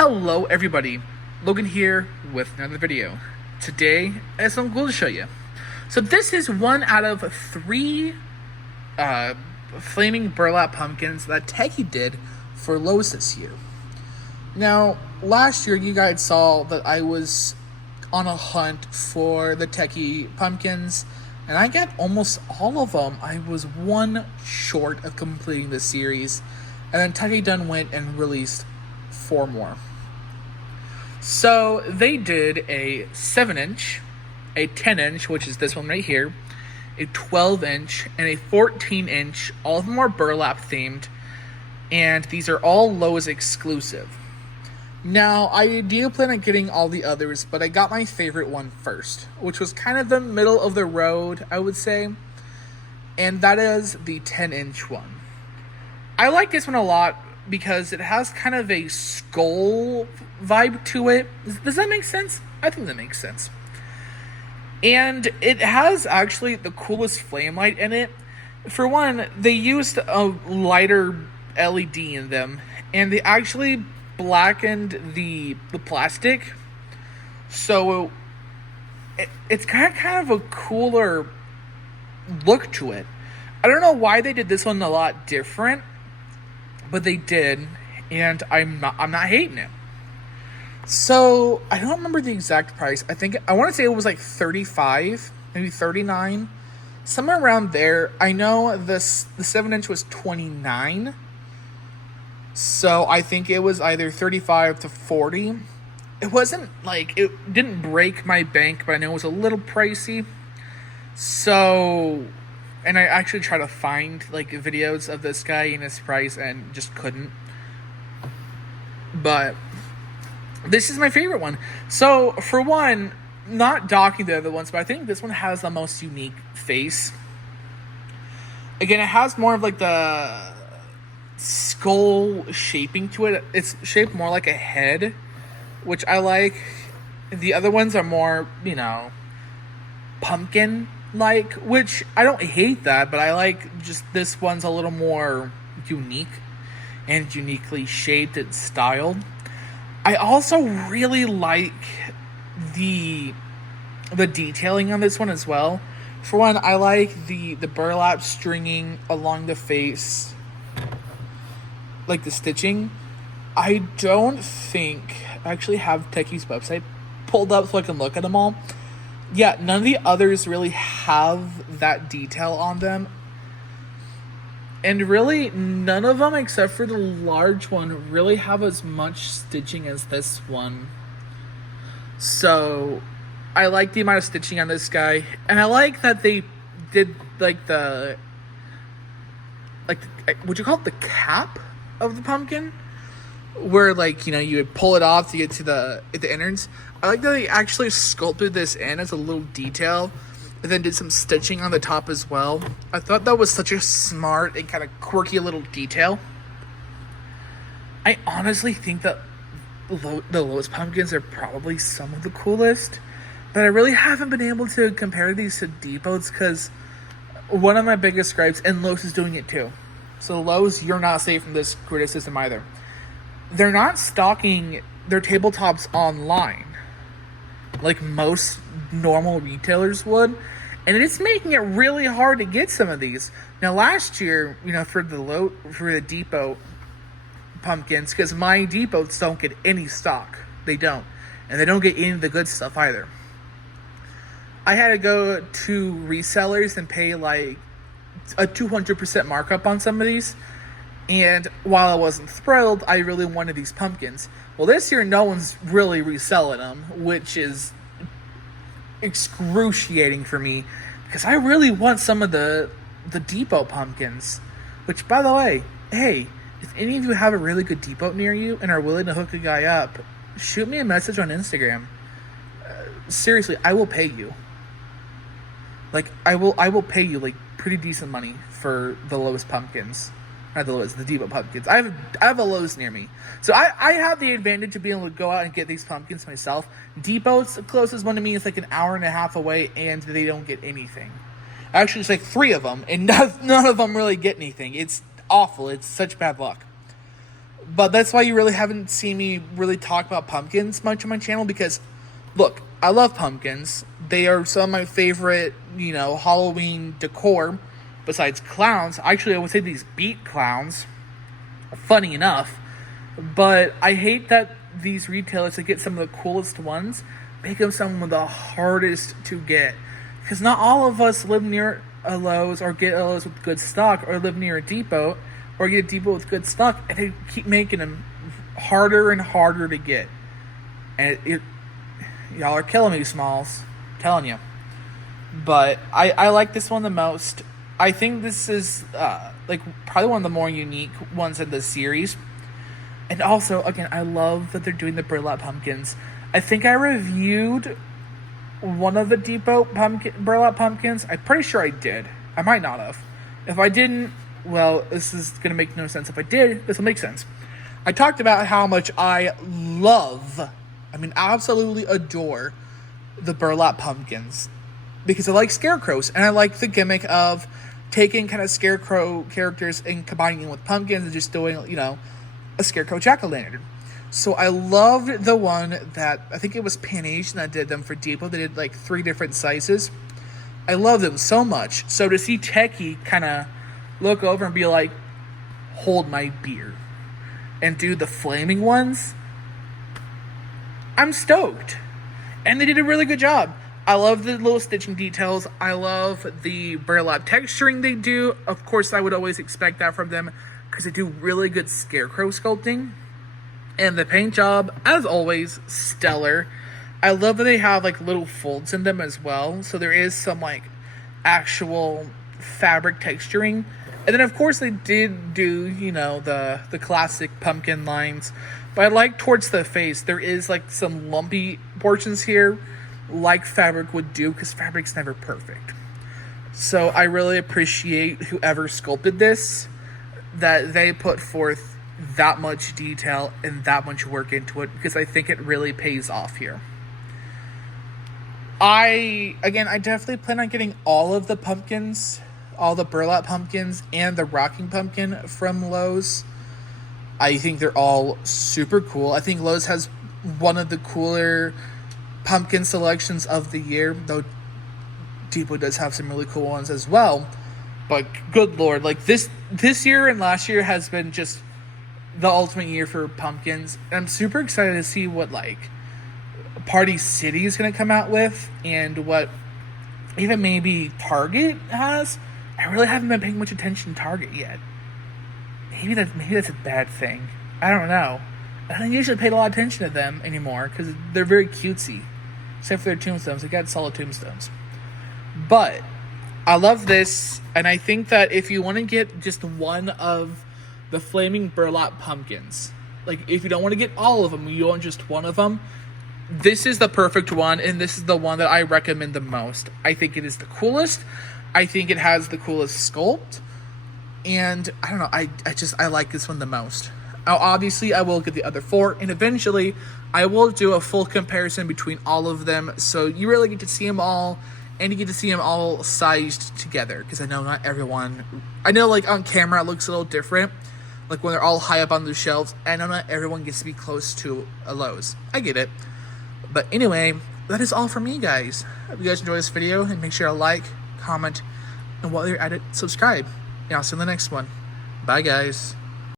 Hello everybody, Logan here with another video. Today I have something cool to show you. So this is one out of three flaming burlap pumpkins that Tekky did for Lowe this year. Now, last year you guys saw that I was on a hunt for the Tekky pumpkins, and I got almost all of them. I was one short of completing the series, and then Tekky done went and released 4 more. So they did a 7-inch, a 10-inch, which is this one right here, a 12-inch, and a 14-inch. All of them are burlap themed, and these are all Lowe's exclusive. Now, I do plan on getting all the others, but I got my favorite one first, which was kind of the middle of the road, I would say, and that is the 10-inch one. I like this one a lot because it has kind of a skull vibe to it. Does that make sense? I think that makes sense. And it has actually the coolest flame light in it. For one, they used a lighter LED in them, and they actually blackened the plastic, so it's kind of a cooler look to it. I don't know why they did this one a lot different, but they did, and I'm not hating it. So I don't remember the exact price. I want to say it was like $35, maybe $39, somewhere around there. I know the 7-inch was $29, so I think it was either $35 to $40. It wasn't like, it didn't break my bank, but I know it was a little pricey. So, and I actually tried to find like videos of this guy and his price and just couldn't. But this is my favorite one. So for one, not docking the other ones, but I think this one has the most unique face. Again, it has more of like the skull shaping to it. It's shaped more like a head, which I like. The other ones are more, pumpkin like, which I don't hate that, but I like just this one's a little more unique and uniquely shaped and styled. I also really like the detailing on this one as well. For one, I like the burlap stringing along the face, like the stitching. I don't think I actually have Tekky's website pulled up so I can look at them all. Yeah, none of the others really have that detail on them. And really, none of them, except for the large one, really have as much stitching as this one. So, I like the amount of stitching on this guy. And I like that they did, like, would you call it the cap of the pumpkin? Where, like, you would pull it off to get to the innards. I like that they actually sculpted this in as a little detail, and then did some stitching on the top as well. I thought that was such a smart and kind of quirky little detail. I honestly think that the Lowe's pumpkins are probably some of the coolest, but I really haven't been able to compare these to Depot's, because one of my biggest gripes, and Lowe's is doing it too. So Lowe's, you're not safe from this criticism either. They're not stocking their tabletops online like most normal retailers would, and it's making it really hard to get some of these. Now, last year, for the Depot pumpkins, because my Depots don't get any stock, they don't, and they don't get any of the good stuff either. I had to go to resellers and pay like a 200% markup on some of these. And while I wasn't thrilled, I really wanted these pumpkins. Well, this year, no one's really reselling them, which is excruciating for me, because I really want some of the Depot pumpkins. Which, by the way, hey, if any of you have a really good Depot near you and are willing to hook a guy up, shoot me a message on Instagram. Seriously, I will pay you. Like, I will pay you like pretty decent money for the Lowe's pumpkins. Not the Lowe's, the Depot pumpkins. I have a Lowe's near me, so I have the advantage of being able to go out and get these pumpkins myself. Depot's the closest one to me is like an hour and a half away, and they don't get anything. Actually, it's like 3 of them, and none of them really get anything. It's awful. It's such bad luck. But that's why you really haven't seen me really talk about pumpkins much on my channel, because, look, I love pumpkins. They are some of my favorite, Halloween decor, besides clowns. Actually, I would say these beat clowns, funny enough. But I hate that these retailers that get some of the coolest ones make them some of the hardest to get. Because not all of us live near a Lowe's or get a Lowe's with good stock, or live near a depot or get a depot with good stock, and they keep making them harder and harder to get. And y'all are killing me, Smalls. I'm telling you. But I like this one the most. I think this is probably one of the more unique ones in the series. And also, again, I love that they're doing the burlap pumpkins. I think I reviewed one of the depot burlap pumpkins. I'm pretty sure I did. I might not have. If I didn't, well, this is going to make no sense. If I did, this will make sense. I talked about how much I absolutely adore the burlap pumpkins, because I like scarecrows, and I like the gimmick of taking kind of scarecrow characters and combining them with pumpkins and just doing, a scarecrow jack-o'-lantern. So I loved the one that, I think it was Pan-Asian that did them for Depot. They did 3 different sizes. I love them so much. So to see Tekky kind of look over and be like, hold my beer, and do the flaming ones, I'm stoked. And they did a really good job. I love the little stitching details. I love the burlap texturing they do. Of course, I would always expect that from them, because they do really good scarecrow sculpting. And the paint job, as always, stellar. I love that they have little folds in them as well. So there is some actual fabric texturing. And then of course they did do, the classic pumpkin lines. But I like towards the face, there is some lumpy portions here, like fabric would do, because fabric's never perfect. So I really appreciate whoever sculpted this, that they put forth that much detail and that much work into it, because I think it really pays off here. I definitely plan on getting all of the pumpkins, all the burlap pumpkins and the rocking pumpkin from Lowe's. I think they're all super cool. I think Lowe's has one of the cooler pumpkin selections of the year, though Depot does have some really cool ones as well. But good lord, this year and last year has been just the ultimate year for pumpkins. And I'm super excited to see what Party City is going to come out with, and what even maybe Target has. I really haven't been paying much attention to Target yet. Maybe that's a bad thing. I don't know. I don't usually pay a lot of attention to them anymore, because they're very cutesy. Except for their tombstones. They got solid tombstones. But I love this, and I think that if you want to get just one of the flaming burlap pumpkins, if you don't want to get all of them, you want just one of them, this is the perfect one, and this is the one that I recommend the most. I think it is the coolest. I think it has the coolest sculpt, and I don't know, I like this one the most. Now, obviously, I will get the other 4, and eventually, I will do a full comparison between all of them, so you really get to see them all, and you get to see them all sized together, because I know not everyone, on camera it looks a little different, when they're all high up on the shelves, and I know not everyone gets to be close to a Lowe's. I get it. But anyway, that is all from me, guys. Hope you guys enjoyed this video, and make sure to like, comment, and while you're at it, subscribe. And I'll see you in the next one. Bye, guys.